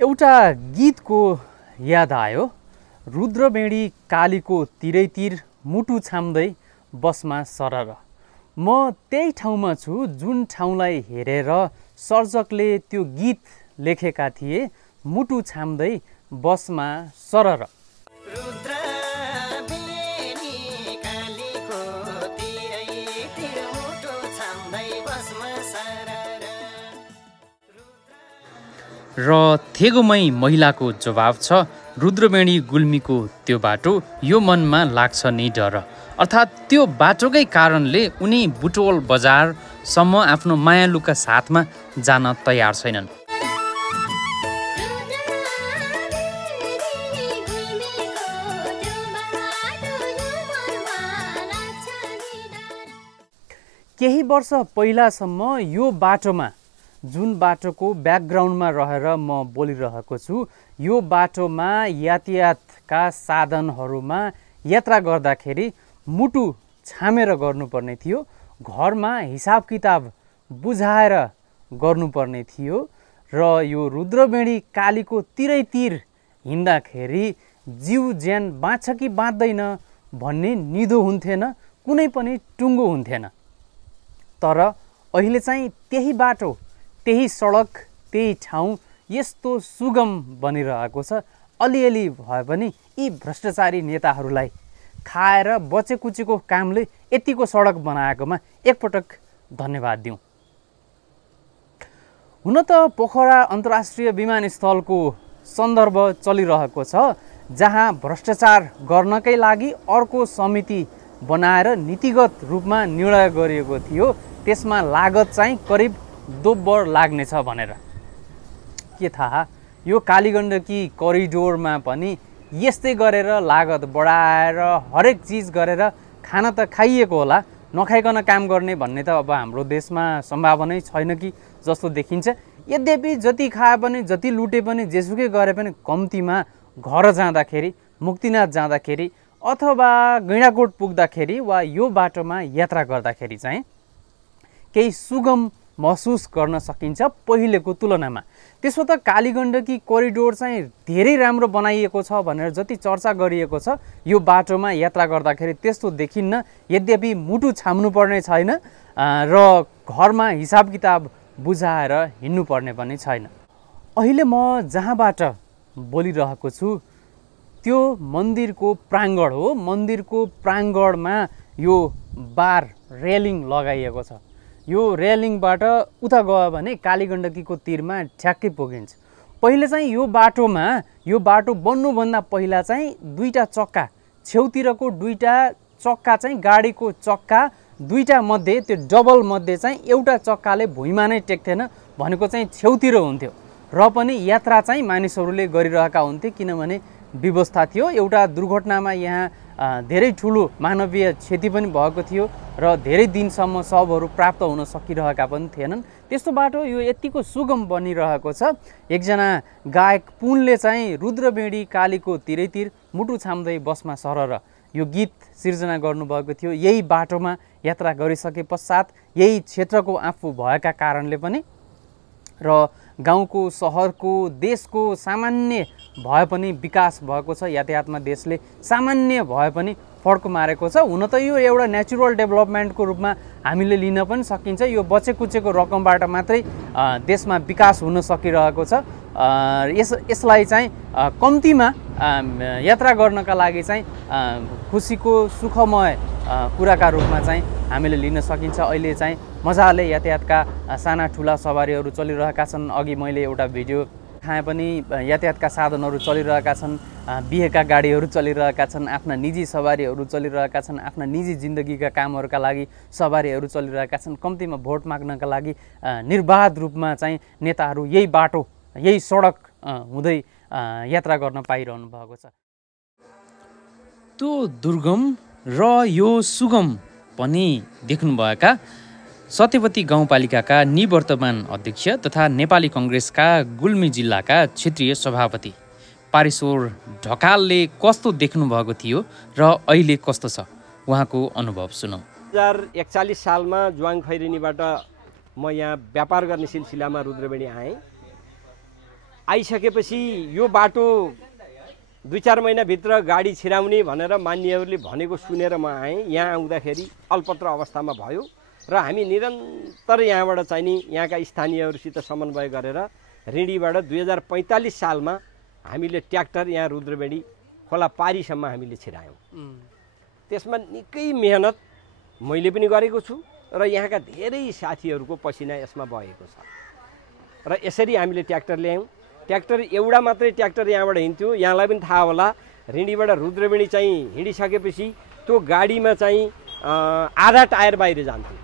एउटा गीतको याद आयो। रुद्रबेडी कालीको तिरैतिर मुटु छाम्दै बसमा सरर। म त्यही ठाउँमा छु जुन ठाउँलाई हेरेर सर्जकले त्यो गीत लेखेका थिए, मुटु छाम्दै बसमा सरर। र थेगोमै महिलाको जवाब छ, रुद्रबेडी गुल्मीको त्यो बाटो यो मनमा लाग्छ नि डर। अर्थात् त्यो बाटोकै कारणले उनी बुटवल बजारसम्म आफ्नो मायालुका साथमा जान तयार छैनन्। केही वर्ष पहिलासम्म यो बाटोमा, जुन बाटोको ब्याकग्राउन्डमा रहेर म बोलिरहेको छु, यो बाटोमा यातायातका साधनहरूमा यात्रा गर्दाखेरि मुटु छामेर गर्नुपर्ने थियो। घरमा हिसाब किताब बुझाएर गर्नुपर्ने थियो र यो रुद्रबेडी कालीको तिरैतिर हिँड्दाखेरि जिउ ज्यान बाँच्छ कि बाँच्दैन भन्ने निदो हुन्थेन, कुनै पनि टुङ्गो हुन्थेन। तर अहिले चाहिँ त्यही बाटो, त्यही सडक, त्यही ठाउँ यस्तो सुगम बनिरहेको छ। अलिअलि भए पनि यी भ्रष्टाचारी नेताहरूलाई खाएर बचेकुचेको कामले यतिको सडक बनाएकोमा एकपटक धन्यवाद दिउँ। हुन त पोखरा अन्तर्राष्ट्रिय विमानस्थलको सन्दर्भ चलिरहेको छ, जहाँ भ्रष्टाचार गर्नकै लागि अर्को समिति बनाएर नीतिगत रूपमा निर्णय गरिएको थियो। त्यसमा लागत चाहिँ करिब दोब्बर लाग्नेछ भनेर। के थाहा, यो कालीगण्डकी करिडोरमा पनि यस्तै गरेर लागत बढाएर हरेक चिज गरेर खान त खाइएको होला, नखाइकन काम गर्ने भन्ने त अब हाम्रो देशमा सम्भावनै छैन कि जस्तो देखिन्छ। यद्यपि जति खाए पनि, जति लुटे पनि, जेसुकै गरे पनि कम्तीमा घर जाँदाखेरि, मुक्तिनाथ जाँदाखेरि अथवा गैँडाकोट पुग्दाखेरि वा यो बाटोमा यात्रा गर्दाखेरि चाहिँ केही सुगम महसुस गर्न सकिन्छ पहिलेको तुलनामा। त्यसो त कालीगण्डकी करिडोर चाहिँ धेरै राम्रो बनाइएको छ भनेर जति चर्चा गरिएको छ, यो बाटोमा यात्रा गर्दाखेरि त्यस्तो देखिन्न। यद्यपि मुटु छाम्नु पर्ने छैन र घरमा हिसाब किताब बुझाएर हिँड्नुपर्ने पनि छैन। अहिले म जहाँबाट बोलिरहेको छु त्यो मन्दिरको प्राङ्गण हो। मन्दिरको प्राङ्गणमा यो बार रेलिङ लगाइएको छ। यो रेलिङबाट उता गयो भने कालीगण्डकीको तीरमा ठ्याक्कै पुगिन्छ। पहिले चाहिँ यो बाटो बन्नुभन्दा पहिला चाहिँ दुईटा चक्का, छेउतिरको दुईटा चक्का चाहिँ गाडीको चक्का दुईटा मध्ये, त्यो डबल मध्ये चाहिँ एउटा चक्काले भुइँमा नै टेक्थेन, भनेको चाहिँ छेउतिर हुन्थ्यो र पनि यात्रा चाहिँ मानिसहरूले गरिरहेका हुन्थे, किनभने व्यवस्था थियो। एउटा दुर्घटनामा यहाँ धेरै ठुलो मानवीय क्षति पनि भएको थियो र धेरै दिनसम्म शवहरू प्राप्त हुन सकिरहेका पनि थिएनन्। त्यस्तो बाटो यो यतिको सुगम बनिरहेको छ। एकजना गायक पुनले चाहिँ रुद्रबेडी कालीको तिरैतिर मुटु छाम्दै बसमा सरर यो गीत सिर्जना गर्नुभएको थियो। यही बाटोमा यात्रा गरिसके पश्चात यही क्षेत्रको आफू भएका कारणले पनि र गाउँको, सहरको, देशको सामान्य भए पनि विकास भएको छ। यातायातमा देशले सामान्य भए पनि फड्को मारेको छ। हुन त यो एउटा नेचुरल डेभलपमेन्टको रूपमा हामीले लिन पनि सकिन्छ। यो बचेकुचेको रकमबाट मात्रै देशमा विकास हुन सकिरहेको छ। यसलाई चाहिँ कम्तीमा यात्रा गर्नका लागि चाहिँ खुसीको, सुखमय कुराका रूपमा चाहिँ हामीले लिन सकिन्छ। अहिले चाहिँ मजाले यातायातका साना ठुला सवारीहरू चलिरहेका छन्। अघि मैले एउटा भिडियो देखाएँ पनि, यातायातका साधनहरू चलिरहेका छन्, बिहेका गाडीहरू चलिरहेका छन्, आफ्ना निजी सवारीहरू चलिरहेका छन्, आफ्ना निजी जिन्दगीका कामहरूका लागि सवारीहरू चलिरहेका छन्। कम्तीमा भोट माग्नका लागि निर्बाध रूपमा चाहिँ नेताहरू यही बाटो, यही सडक हुँदै यात्रा गर्न पाइरहनु भएको छ। त्यो दुर्गम र यो सुगम पनि देख्नुभएका सत्यवती गाउँपालिकाका निवर्तमान अध्यक्ष तथा नेपाली कङ्ग्रेसका गुल्मी जिल्लाका क्षेत्रीय सभापति पारेश्वर ढकालले कस्तो देख्नुभएको थियो र अहिले कस्तो छ, उहाँको अनुभव सुनौँ। 2041 सालमा जुवाङ खैरेनीबाट म यहाँ व्यापार गर्ने सिलसिलामा रुद्रबेडी आएँ। आइसकेपछि यो बाटो 2-4 महिनाभित्र गाडी छिराउने भनेर मान्यहरूले भनेको सुनेर म आएँ। यहाँ आउँदाखेरि अल्पत्र अवस्थामा भयो र हामी निरन्तर यहाँबाट चाहिँ नि यहाँका स्थानीयहरूसित समन्वय गरेर ऋणीबाट 2045 सालमा हामीले ट्र्याक्टर यहाँ रुद्रवेणी खोला पारीसम्म हामीले छिरायौँ। त्यसमा निकै मेहनत मैले पनि गरेको छु र यहाँका धेरै साथीहरूको पसिना यसमा बगेको छ र यसरी हामीले ट्र्याक्टर ल्यायौँ। ट्र्याक्टर एउटा मात्रै ट्र्याक्टर यहाँबाट हिँड्थ्यो। यहाँलाई पनि थाहा होला, ऋणीबाट रुद्रवेणी चाहिँ हिँडिसकेपछि त्यो गाडीमा चाहिँ आधा टायर बाहिर जान्थ्यो।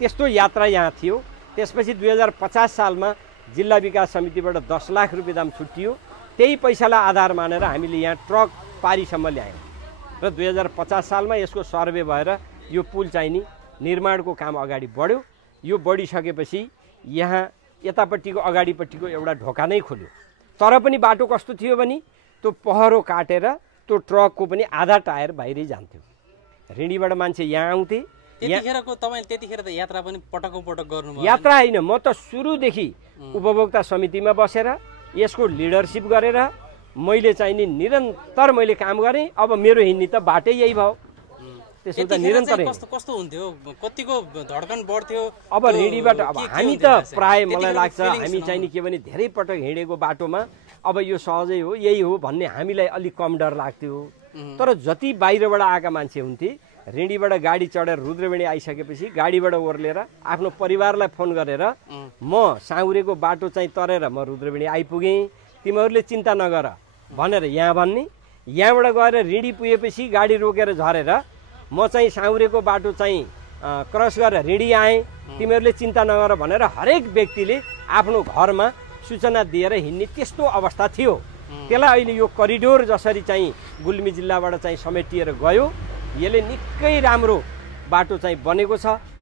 त्यस्तो यात्रा यहाँ थियो। त्यसपछि 2050 सालमा जिल्ला विकास समितिबाट 10 लाख रुपियाँ दाम छुट्टियो। त्यही पैसालाई आधार मानेर हामीले यहाँ ट्रक पारीसम्म ल्यायौँ र 2050 सालमा यसको सर्वे भएर यो पुल चाहिँ नि निर्माणको काम अगाडि बढ्यो। यो बढिसकेपछि यहाँ यतापट्टिको अगाडिपट्टिको एउटा ढोका नै खोल्यो। तर पनि बाटो कस्तो थियो भने त्यो पहरो काटेर त्यो ट्रकको पनि आधा टायर बाहिरै जान्थ्यो। ऋणीबाट मान्छे यहाँ आउँथे। त्यतिखेरको तपाईले त्यतिखेर त यात्रा पनि पटकौं पटक गर्नुभयो? यात्रा होइन, म त सुरुदेखि उपभोक्ता समितिमा बसेर यसको लिडरसिप गरेर मैले चाहिँ नि निरन्तर मैले काम गरेँ। अब मेरो हिँड्ने त बाटै यही भयो। त्यसो त निरन्तर कस्तो हुन्थ्यो? कतिको धड्कन बढ्थ्यो? अब ऋणीबाट अब हामी त प्राय मलाई लाग्छ हामी चाहिँ नि के भने धेरै पटक हिँडेको बाटोमा अब यो सहजै हो, यही हो भन्ने हामीलाई अलिक कम डर लाग्थ्यो। तर जति बाहिरबाट आएका मान्छे हुन्थे, ऋणीबाट गाडी चढेर रुद्रवेणी आइसकेपछि गाडीबाट ओर्लेर आफ्नो परिवारलाई फोन गरेर म साउरेको बाटो चाहिँ तरेर म रुद्रवेणी आइपुगेँ, तिमीहरूले चिन्ता नगर भनेर यहाँ भन्ने। यहाँबाट गएर ऋणी पुगेपछि गाडी रोकेर झरेर म चाहिँ साउरेको बाटो चाहिँ क्रस गरेर ऋणी आएँ, तिमीहरूले चिन्ता नगर भनेर हरेक व्यक्तिले आफ्नो घरमा सूचना दिएर हिँड्ने त्यस्तो अवस्था थियो। त्यसलाई अहिले यो करिडोर जसरी चाहिँ गुल्मी जिल्लाबाट चाहिँ समेटिएर गयो, यसले निकै राम्रो बाटो चाहिँ बनेको छ।